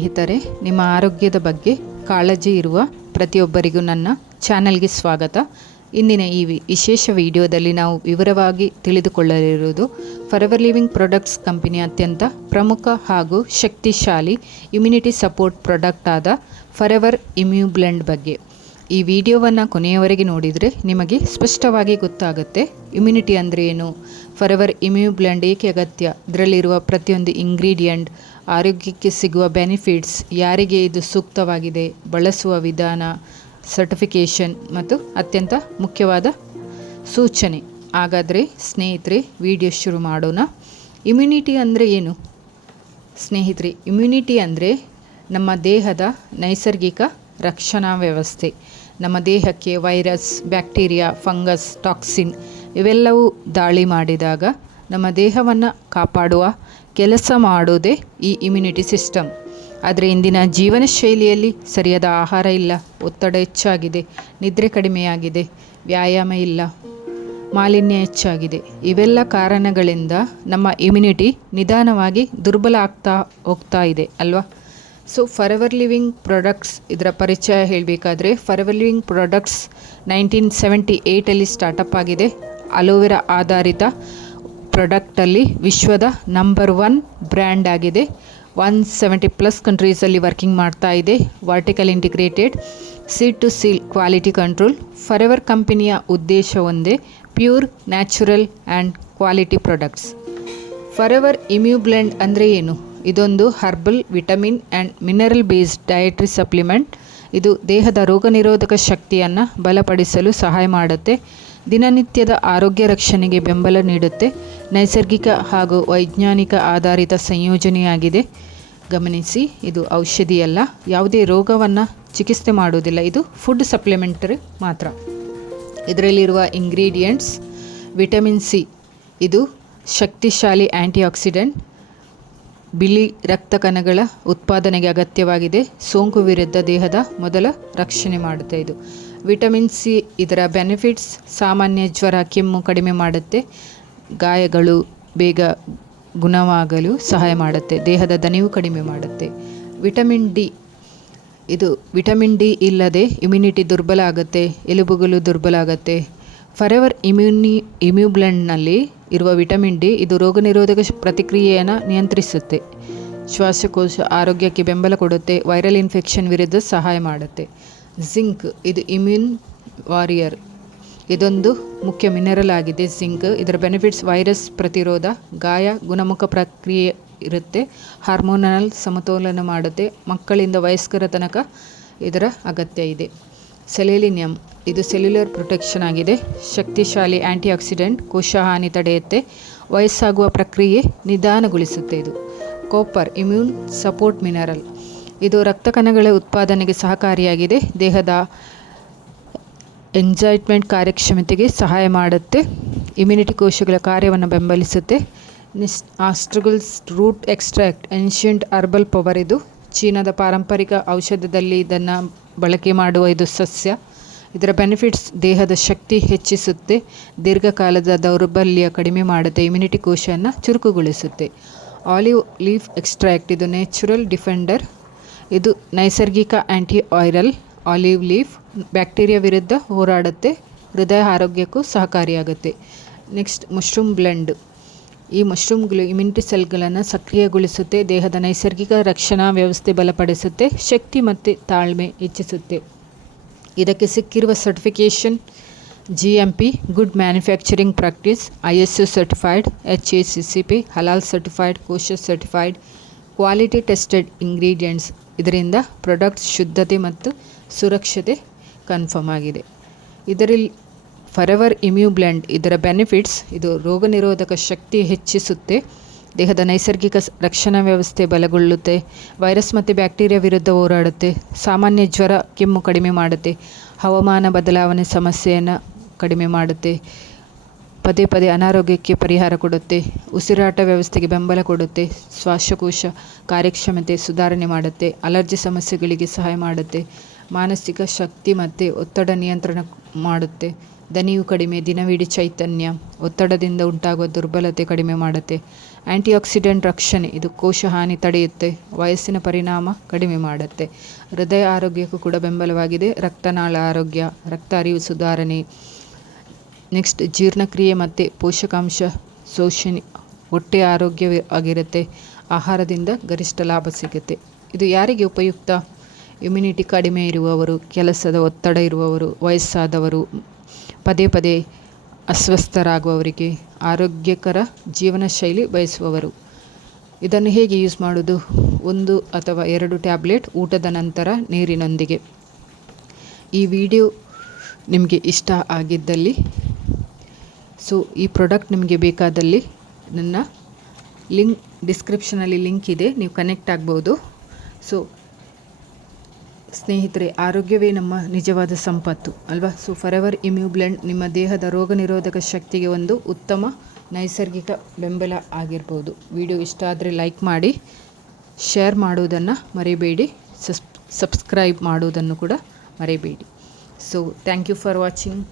ಸ್ನೇಹಿತರೆ, ನಿಮ್ಮ ಆರೋಗ್ಯದ ಬಗ್ಗೆ ಕಾಳಜಿ ಇರುವ ಪ್ರತಿಯೊಬ್ಬರಿಗೂ ನನ್ನ ಚಾನಲ್ಗೆ ಸ್ವಾಗತ. ಇಂದಿನ ಈ ವಿಶೇಷ ವಿಡಿಯೋದಲ್ಲಿ ನಾವು ವಿವರವಾಗಿ ತಿಳಿದುಕೊಳ್ಳಲಿರುವುದು ಫಾರೆವರ್ ಲಿವಿಂಗ್ ಪ್ರಾಡಕ್ಟ್ಸ್ ಕಂಪನಿಯ ಅತ್ಯಂತ ಪ್ರಮುಖ ಹಾಗೂ ಶಕ್ತಿಶಾಲಿ ಇಮ್ಯುನಿಟಿ ಸಪೋರ್ಟ್ ಪ್ರಾಡಕ್ಟ್ ಆದ ಫಾರೆವರ್ ಇಮ್ಯೂ ಬ್ಲೆಂಡ್ ಬಗ್ಗೆ. ಈ ವಿಡಿಯೋವನ್ನು ಕೊನೆಯವರೆಗೆ ನೋಡಿದರೆ ನಿಮಗೆ ಸ್ಪಷ್ಟವಾಗಿ ಗೊತ್ತಾಗುತ್ತೆ ಇಮ್ಯುನಿಟಿ ಅಂದರೆ ಏನು, ಫಾರೆವರ್ ಇಮ್ಯೂ ಬ್ಲೆಂಡ್ ಏಕೆ ಅಗತ್ಯ, ಇದರಲ್ಲಿರುವ ಪ್ರತಿಯೊಂದು ಇಂಗ್ರೀಡಿಯೆಂಟ್, ಆರೋಗ್ಯಕ್ಕೆ ಸಿಗುವ ಬೆನಿಫಿಟ್ಸ್, ಯಾರಿಗೆ ಇದು ಸೂಕ್ತವಾಗಿದೆ, ಬಳಸುವ ವಿಧಾನ, ಸರ್ಟಿಫಿಕೇಷನ್ ಮತ್ತು ಅತ್ಯಂತ ಮುಖ್ಯವಾದ ಸೂಚನೆ. ಹಾಗಾದರೆ ಸ್ನೇಹಿತರೆ, ವಿಡಿಯೋ ಶುರು ಮಾಡೋಣ. ಇಮ್ಯುನಿಟಿ ಅಂದರೆ ಏನು ಸ್ನೇಹಿತರೆ? ಇಮ್ಯುನಿಟಿ ಅಂದರೆ ನಮ್ಮ ದೇಹದ ನೈಸರ್ಗಿಕ ರಕ್ಷಣಾ ವ್ಯವಸ್ಥೆ. ನಮ್ಮ ದೇಹಕ್ಕೆ ವೈರಸ್, ಬ್ಯಾಕ್ಟೀರಿಯಾ, ಫಂಗಸ್, ಟಾಕ್ಸಿನ್ ಇವೆಲ್ಲವೂ ದಾಳಿ ಮಾಡಿದಾಗ ನಮ್ಮ ದೇಹವನ್ನು ಕಾಪಾಡುವ ಕೆಲಸ ಮಾಡೋದೇ ಈ ಇಮ್ಯುನಿಟಿ ಸಿಸ್ಟಮ್. ಆದರೆ ಇಂದಿನ ಜೀವನ ಶೈಲಿಯಲ್ಲಿ ಸರಿಯಾದ ಆಹಾರ ಇಲ್ಲ, ಒತ್ತಡ ಹೆಚ್ಚಾಗಿದೆ, ನಿದ್ರೆ ಕಡಿಮೆಯಾಗಿದೆ, ವ್ಯಾಯಾಮ ಇಲ್ಲ, ಮಾಲಿನ್ಯ ಹೆಚ್ಚಾಗಿದೆ. ಇವೆಲ್ಲ ಕಾರಣಗಳಿಂದ ನಮ್ಮ ಇಮ್ಯುನಿಟಿ ನಿಧಾನವಾಗಿ ದುರ್ಬಲ ಆಗ್ತಾ ಹೋಗ್ತಾ ಇದೆ ಅಲ್ವಾ? ಸೊ ಫಾರೆವರ್ ಲಿವಿಂಗ್ ಪ್ರಾಡಕ್ಟ್ಸ್, ಇದರ ಪರಿಚಯ ಹೇಳಬೇಕಾದ್ರೆ, ಫಾರೆವರ್ ಲಿವಿಂಗ್ ಪ್ರಾಡಕ್ಟ್ಸ್ 1978 ಸ್ಟಾರ್ಟಪ್ ಆಗಿದೆ. ಅಲೋವೆರಾ ಆಧಾರಿತ ಪ್ರಾಡಕ್ಟಲ್ಲಿ ವಿಶ್ವದ ನಂಬರ್ 1 ಬ್ರ್ಯಾಂಡ್ ಆಗಿದೆ. 170+ ಕಂಟ್ರೀಸಲ್ಲಿ ವರ್ಕಿಂಗ್ ಮಾಡ್ತಾ ಇದೆ. Vertical integrated, seed to seal quality control. Forever ಕಂಪನಿಯ ಉದ್ದೇಶ ಒಂದೇ, pure, natural and quality products. Forever Immu Blend ಅಂದರೆ ಏನು? ಇದೊಂದು herbal, vitamin and mineral based dietary supplement. ಇದು ದೇಹದ ರೋಗನಿರೋಧಕ ಶಕ್ತಿಯನ್ನು ಬಲಪಡಿಸಲು ಸಹಾಯ ಮಾಡುತ್ತೆ, ದಿನನಿತ್ಯದ ಆರೋಗ್ಯ ರಕ್ಷಣೆಗೆ ಬೆಂಬಲ ನೀಡುತ್ತೆ. ನೈಸರ್ಗಿಕ ಹಾಗೂ ವೈಜ್ಞಾನಿಕ ಆಧಾರಿತ ಸಂಯೋಜನೆಯಾಗಿದೆ. ಗಮನಿಸಿ, ಇದು ಔಷಧಿಯಲ್ಲ, ಯಾವುದೇ ರೋಗವನ್ನು ಚಿಕಿತ್ಸೆ ಮಾಡುವುದಿಲ್ಲ, ಇದು ಫುಡ್ ಸಪ್ಲಿಮೆಂಟರಿ ಮಾತ್ರ. ಇದರಲ್ಲಿರುವ ಇಂಗ್ರೀಡಿಯೆಂಟ್ಸ್: ವಿಟಮಿನ್ ಸಿ, ಇದು ಶಕ್ತಿಶಾಲಿ ಆ್ಯಂಟಿ ಆಕ್ಸಿಡೆಂಟ್, ಬಿಳಿ ರಕ್ತ ಕಣಗಳ ಉತ್ಪಾದನೆಗೆ ಅಗತ್ಯವಾಗಿದೆ, ಸೋಂಕು ವಿರುದ್ಧ ದೇಹದ ಮೊದಲ ರಕ್ಷಣೆ ಮಾಡುತ್ತೆ ಇದು. ವಿಟಮಿನ್ ಸಿ ಇದರ ಬೆನಿಫಿಟ್ಸ್: ಸಾಮಾನ್ಯ ಜ್ವರ, ಕೆಮ್ಮು ಕಡಿಮೆ ಮಾಡುತ್ತೆ, ಗಾಯಗಳು ಬೇಗ ಗುಣವಾಗಲು ಸಹಾಯ ಮಾಡುತ್ತೆ, ದೇಹದ ದಣಿವು ಕಡಿಮೆ ಮಾಡುತ್ತೆ. ವಿಟಮಿನ್ ಡಿ, ಇದು ವಿಟಮಿನ್ ಡಿ ಇಲ್ಲದೆ ಇಮ್ಯುನಿಟಿ ದುರ್ಬಲ ಆಗುತ್ತೆ, ಎಲುಬುಗಳು ದುರ್ಬಲ ಆಗುತ್ತೆ. ಫಾರೆವರ್ ಇಮ್ಯೂ ಬ್ಲೆಂಡ್ನಲ್ಲಿ ಇರುವ ವಿಟಮಿನ್ ಡಿ ಇದು ರೋಗನಿರೋಧಕ ಪ್ರತಿಕ್ರಿಯೆಯನ್ನು ನಿಯಂತ್ರಿಸುತ್ತೆ, ಶ್ವಾಸಕೋಶ ಆರೋಗ್ಯಕ್ಕೆ ಬೆಂಬಲ ಕೊಡುತ್ತೆ, ವೈರಲ್ ಇನ್ಫೆಕ್ಷನ್ ವಿರುದ್ಧ ಸಹಾಯ ಮಾಡುತ್ತೆ. ಜಿಂಕ್, ಇದು ಇಮ್ಯೂನ್ ವಾರಿಯರ್, ಇದೊಂದು ಮುಖ್ಯ ಮಿನರಲ್ ಆಗಿದೆ. ಜಿಂಕ್ ಇದರ ಬೆನಿಫಿಟ್ಸ್: ವೈರಸ್ ಪ್ರತಿರೋಧ, ಗಾಯ ಗುಣಮುಖ ಪ್ರಕ್ರಿಯೆ ಇರುತ್ತೆ, ಹಾರ್ಮೋನಲ್ ಸಮತೋಲನ ಮಾಡುತ್ತೆ, ಮಕ್ಕಳಿಂದ ವಯಸ್ಕರ ತನಕ ಇದರ ಅಗತ್ಯ ಇದೆ. ಸೆಲೆನಿಯಂ, ಇದು ಸೆಲ್ಯುಲರ್ ಪ್ರೊಟೆಕ್ಷನ್ ಆಗಿದೆ, ಶಕ್ತಿಶಾಲಿ ಆ್ಯಂಟಿ ಆಕ್ಸಿಡೆಂಟ್, ಕೋಶ ಹಾನಿ ತಡೆಯುತ್ತೆ, ವಯಸ್ಸಾಗುವ ಪ್ರಕ್ರಿಯೆ ನಿಧಾನಗೊಳಿಸುತ್ತೆ ಇದು. ಕಾಪರ್, ಇಮ್ಯೂನ್ ಸಪೋರ್ಟ್ ಮಿನರಲ್, ಇದು ರಕ್ತ ಕಣಗಳ ಉತ್ಪಾದನೆಗೆ ಸಹಕಾರಿಯಾಗಿದೆ, ದೇಹದ ಎಂಜೈಟ್ಮೆಂಟ್ ಕಾರ್ಯಕ್ಷಮತೆಗೆ ಸಹಾಯ ಮಾಡುತ್ತೆ, ಇಮ್ಯುನಿಟಿ ಕೋಶಗಳ ಕಾರ್ಯವನ್ನು ಬೆಂಬಲಿಸುತ್ತೆ. Astragalus root extract, ancient herbal power, ಇದು ಚೀನಾದ ಪಾರಂಪರಿಕ ಔಷಧದಲ್ಲಿ ಇದನ್ನು ಬಳಕೆ ಮಾಡುವ ಇದು ಸಸ್ಯ. ಇದರ ಬೆನಿಫಿಟ್ಸ್: ದೇಹದ ಶಕ್ತಿ ಹೆಚ್ಚಿಸುತ್ತೆ, ದೀರ್ಘಕಾಲದ ದೌರ್ಬಲ್ಯ ಕಡಿಮೆ ಮಾಡುತ್ತೆ, ಇಮ್ಯುನಿಟಿ ಕೋಶವನ್ನು ಚುರುಕುಗೊಳಿಸುತ್ತೆ. ಆಲಿವ್ ಲೀಫ್ ಎಕ್ಸ್ಟ್ರಾಕ್ಟ್, ಇದು ನ್ಯಾಚುರಲ್ ಡಿಫೆಂಡರ್, ಇದು ನೈಸರ್ಗಿಕ ಆ್ಯಂಟಿ ವೈರಲ್. ಆಲಿವ್ ಲೀಫ್ ಬ್ಯಾಕ್ಟೀರಿಯಾ ವಿರುದ್ಧ ಹೋರಾಡುತ್ತೆ, ಹೃದಯ ಆರೋಗ್ಯಕ್ಕೂ ಸಹಕಾರಿಯಾಗುತ್ತೆ. ನೆಕ್ಸ್ಟ್ ಮಶ್ರೂಮ್ ಬ್ಲೆಂಡ್, ಈ ಮಶ್ರೂಮ್ಗಳು ಇಮ್ಯುನಿಟಿ ಸೆಲ್ಗಳನ್ನು ಸಕ್ರಿಯಗೊಳಿಸುತ್ತೆ, ದೇಹದ ನೈಸರ್ಗಿಕ ರಕ್ಷಣಾ ವ್ಯವಸ್ಥೆ ಬಲಪಡಿಸುತ್ತೆ, ಶಕ್ತಿ ಮತ್ತು ತಾಳ್ಮೆ ಹೆಚ್ಚಿಸುತ್ತೆ. ಇದಕ್ಕೆ ಸಿಕ್ಕಿರುವ certification: GMP, good manufacturing practice, ISO certified, HACCP, ಹಲಾಲ್ certified, kosher certified, quality tested ingredients. ಇದರಿಂದ ಪ್ರಾಡಕ್ಟ್ಸ್ ಶುದ್ಧತೆ ಮತ್ತು ಸುರಕ್ಷತೆ ಕನ್ಫರ್ಮ್ ಆಗಿದೆ. ಇದರಲ್ಲಿ ಫಾರೆವರ್ ಇಮ್ಯೂ ಬ್ಲೆಂಡ್, ಇದರ ಬೆನಿಫಿಟ್ಸ್: ಇದು ರೋಗನಿರೋಧಕ ಶಕ್ತಿ ಹೆಚ್ಚಿಸುತ್ತೆ, ದೇಹದ ನೈಸರ್ಗಿಕ ರಕ್ಷಣಾ ವ್ಯವಸ್ಥೆ ಬಲಗೊಳ್ಳುತ್ತೆ, ವೈರಸ್ ಮತ್ತು ಬ್ಯಾಕ್ಟೀರಿಯಾ ವಿರುದ್ಧ ಹೋರಾಡುತ್ತೆ, ಸಾಮಾನ್ಯ ಜ್ವರ, ಕೆಮ್ಮು ಕಡಿಮೆ ಮಾಡುತ್ತೆ, ಹವಾಮಾನ ಬದಲಾವಣೆ ಸಮಸ್ಯೆಯನ್ನು ಕಡಿಮೆ ಮಾಡುತ್ತೆ, ಪದೇ ಪದೇ ಅನಾರೋಗ್ಯಕ್ಕೆ ಪರಿಹಾರ ಕೊಡುತ್ತೆ, ಉಸಿರಾಟ ವ್ಯವಸ್ಥೆಗೆ ಬೆಂಬಲ ಕೊಡುತ್ತೆ, ಶ್ವಾಸಕೋಶ ಕಾರ್ಯಕ್ಷಮತೆ ಸುಧಾರಣೆ ಮಾಡುತ್ತೆ, ಅಲರ್ಜಿ ಸಮಸ್ಯೆಗಳಿಗೆ ಸಹಾಯ ಮಾಡುತ್ತೆ, ಮಾನಸಿಕ ಶಕ್ತಿ ಮತ್ತು ಒತ್ತಡ ನಿಯಂತ್ರಣ ಮಾಡುತ್ತೆ, ದಣಿವು ಕಡಿಮೆ, ದಿನವಿಡೀ ಚೈತನ್ಯ, ಒತ್ತಡದಿಂದ ಉಂಟಾಗುವ ದುರ್ಬಲತೆ ಕಡಿಮೆ ಮಾಡುತ್ತೆ, ಆ್ಯಂಟಿಆಕ್ಸಿಡೆಂಟ್ ರಕ್ಷಣೆ, ಇದು ಕೋಶ ಹಾನಿ ತಡೆಯುತ್ತೆ, ವಯಸ್ಸಿನ ಪರಿಣಾಮ ಕಡಿಮೆ ಮಾಡುತ್ತೆ. ಹೃದಯ ಆರೋಗ್ಯಕ್ಕೂ ಕೂಡ ಬೆಂಬಲವಾಗಿದೆ. ರಕ್ತನಾಳ ಆರೋಗ್ಯ, ರಕ್ತ ಹರಿವು ಸುಧಾರಣೆ. ನೆಕ್ಸ್ಟ್ ಜೀರ್ಣಕ್ರಿಯೆ ಮತ್ತು ಪೋಷಕಾಂಶ ಶೋಷಣೆ, ಹೊಟ್ಟೆ ಆರೋಗ್ಯವಾಗಿರುತ್ತೆ. ಆಹಾರದಿಂದ ಗರಿಷ್ಠ ಲಾಭ ಸಿಗುತ್ತೆ. ಇದು ಯಾರಿಗೆ ಉಪಯುಕ್ತ? ಇಮ್ಯುನಿಟಿ ಕಡಿಮೆ ಇರುವವರು, ಕೆಲಸದ ಒತ್ತಡ ಇರುವವರು, ವಯಸ್ಸಾದವರು, ಪದೇ ಪದೇ ಅಸ್ವಸ್ಥರಾಗುವವರಿಗೆ, ಆರೋಗ್ಯಕರ ಜೀವನ ಶೈಲಿ ಬಯಸುವವರು. ಇದನ್ನು ಹೇಗೆ ಯೂಸ್ ಮಾಡೋದು? 1 ಅಥವಾ 2 ಟ್ಯಾಬ್ಲೆಟ್ ಊಟದ ನಂತರ ನೀರಿನೊಂದಿಗೆ. ಈ ವಿಡಿಯೋ ನಿಮಗೆ ಇಷ್ಟ ಆಗಿದ್ದಲ್ಲಿ, ಈ ಪ್ರಾಡಕ್ಟ್ ನಿಮಗೆ ಬೇಕಾದಲ್ಲಿ ನನ್ನ ಡಿಸ್ಕ್ರಿಪ್ಷನಲ್ಲಿ ಲಿಂಕ್ ಇದೆ, ನೀವು ಕನೆಕ್ಟ್ ಆಗ್ಬೋದು. ಸ್ನೇಹಿತರೆ, ಆರೋಗ್ಯವೇ ನಮ್ಮ ನಿಜವಾದ ಸಂಪತ್ತು ಅಲ್ವಾ? ಫಾರೆವರ್ ಇಮ್ಯೂ ಬ್ಲೆಂಡ್ ನಿಮ್ಮ ದೇಹದ ರೋಗ ನಿರೋಧಕ ಶಕ್ತಿಗೆ ಒಂದು ಉತ್ತಮ ನೈಸರ್ಗಿಕ ಬೆಂಬಲ ಆಗಿರ್ಬೋದು. ವಿಡಿಯೋ ಇಷ್ಟ ಆದರೆ ಲೈಕ್ ಮಾಡಿ, ಶೇರ್ ಮಾಡೋದನ್ನು ಮರಿಬೇಡಿ, ಸಬ್ಸ್ಕ್ರೈಬ್ ಮಾಡೋದನ್ನು ಕೂಡ ಮರಿಬೇಡಿ. Thank you for watching.